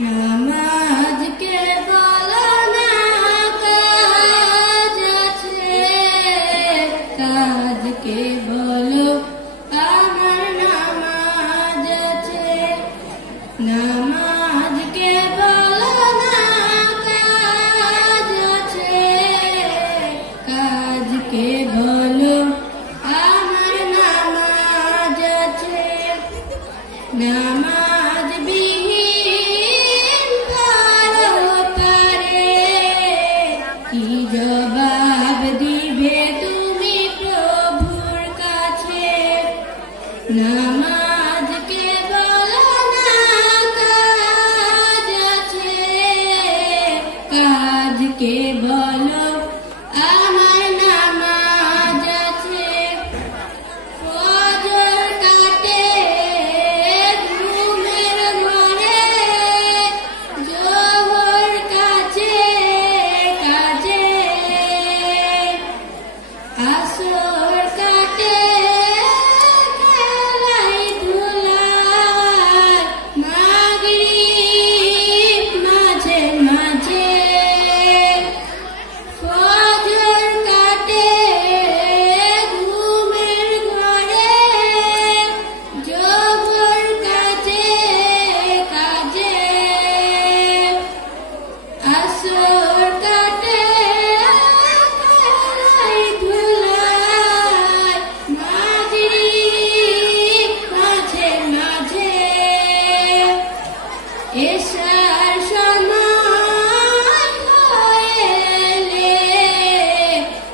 নামাজ কে বলো না কাজ আছে, কাজকে বলো আমার নামাজ আছে। নামাজকে বলো না কাজ আছে, কাজকে বলো আমার নামাজ আছে। নামাজ বিহীন কারো পারে কি জবাব দিবে তুমি প্রভুর কাছে। নামাজকে বলো না কাজ আছে, কাজকে বলো আমার নামাজ আছে। ফজর কাটে ঘুমের ঘরে, জোহর কাছে কাজে, আসর কাটে খেলায় ধুলায়, মাগরিব মাঝে মাঝে। ফজর কাটে ঘুমের ঘরে, জোহর কাছে কাজে, আসর কাটে খেলায় ধুলায়, মাগরিব মাঝে মাঝে। এশার সময় হয়েলে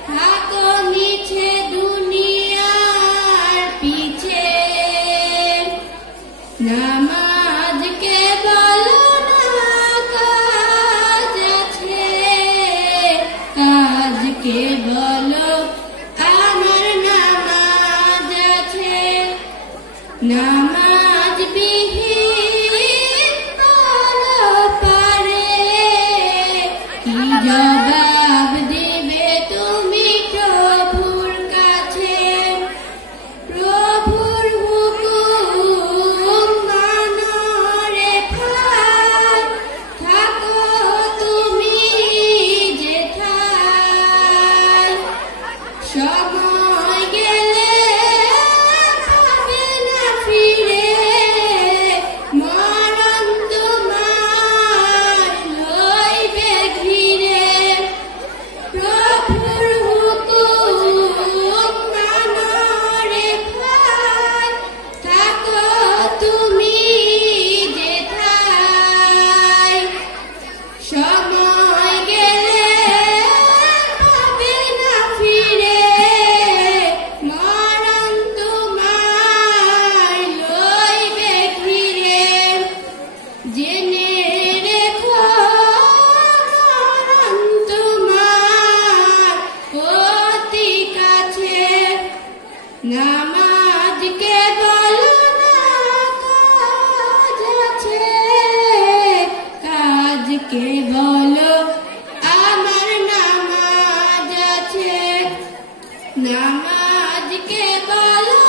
থাকো মিছে দুনিয়ার পিছে। নামাজকে বলো না কাজ আছে, কাজকে বলো আমার নামাজ আছে। নামাজ বিহীন কারো পারে কি জবাব দিবে তুমি প্রভুর কাছে। প্রভুর হুকুম মানো রে ভাই, থাকো তুমি যেথায়। সময় গেলে পাবে না ফিরে, মরণ তোমার লইবে ঘিরে। প্রভুর হুকুম মানো রে ভাই, থাকো তুমি যেথায়। সময় গেলে পাবে না ফিরে, মরণ তোমার লইবে ঘিরে। জেনে রেখো মরণ তোমার অতি কাছে। নামাজকে বলো না কাজ আছে, কাজকে বলো আমার নামাজ আছে। নামাজকে বলো